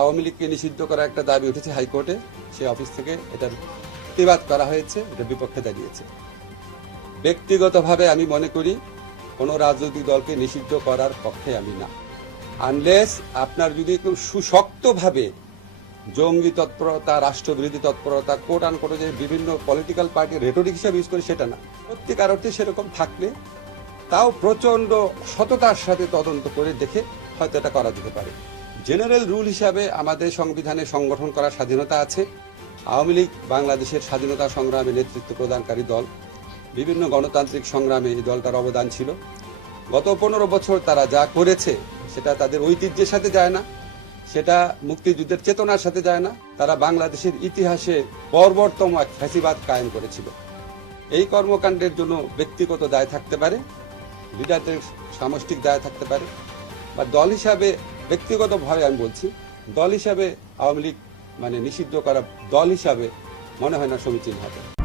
আওয়ামী লীগকে নিষিদ্ধ করার একটা দাবি উঠেছে হাইকোর্টে। সে অফিস থেকে এটার প্রতিবাদ করা হয়েছে, এটা বিপক্ষে দাঁড়িয়েছে। ব্যক্তিগতভাবে আমি মনে করি, কোনো রাজনৈতিক দলকে নিষিদ্ধ করার পক্ষে আমি না। আনলেস আপনার যদি একটু সুশক্তভাবে জঙ্গি তৎপরতা, রাষ্ট্রবিরোধী তৎপরতা কোট আন কোটে যে বিভিন্ন পলিটিক্যাল পার্টির রেটরিক হিসাবে ইউজ করে, সেটা না। সত্যিকার অর্থে সেরকম থাকলে তাও প্রচণ্ড সততার সাথে তদন্ত করে দেখে হয়তো এটা করা যেতে পারে। জেনারেল রুল হিসাবে আমাদের সংবিধানে সংগঠন করার স্বাধীনতা আছে। আওয়ামী লীগ বাংলাদেশের স্বাধীনতা সংগ্রামে নেতৃত্ব প্রদানকারী দল। বিভিন্ন গণতান্ত্রিক সংগ্রামে এই দলটার অবদান ছিল। গত পনেরো বছর তারা যা করেছে, সেটা তাদের ঐতিহ্যের সাথে যায় না, সেটা মুক্তিযুদ্ধের চেতনার সাথে যায় না, তারা বাংলাদেশের ইতিহাসে বর্বরতম এক ফ্যাসিবাদ কায়েম করেছিল। এই কর্মকাণ্ডের জন্য ব্যক্তিগত দায় থাকতে পারে, লিডারদের সামষ্টিক দায় থাকতে পারে, বা দল হিসাবে ব্যক্তিগতভাবে আমি বলছি, দল হিসাবে আওয়ামী লীগ মানে নিষিদ্ধ করা দল হিসাবে মনে হয় না সমীচীন হবে।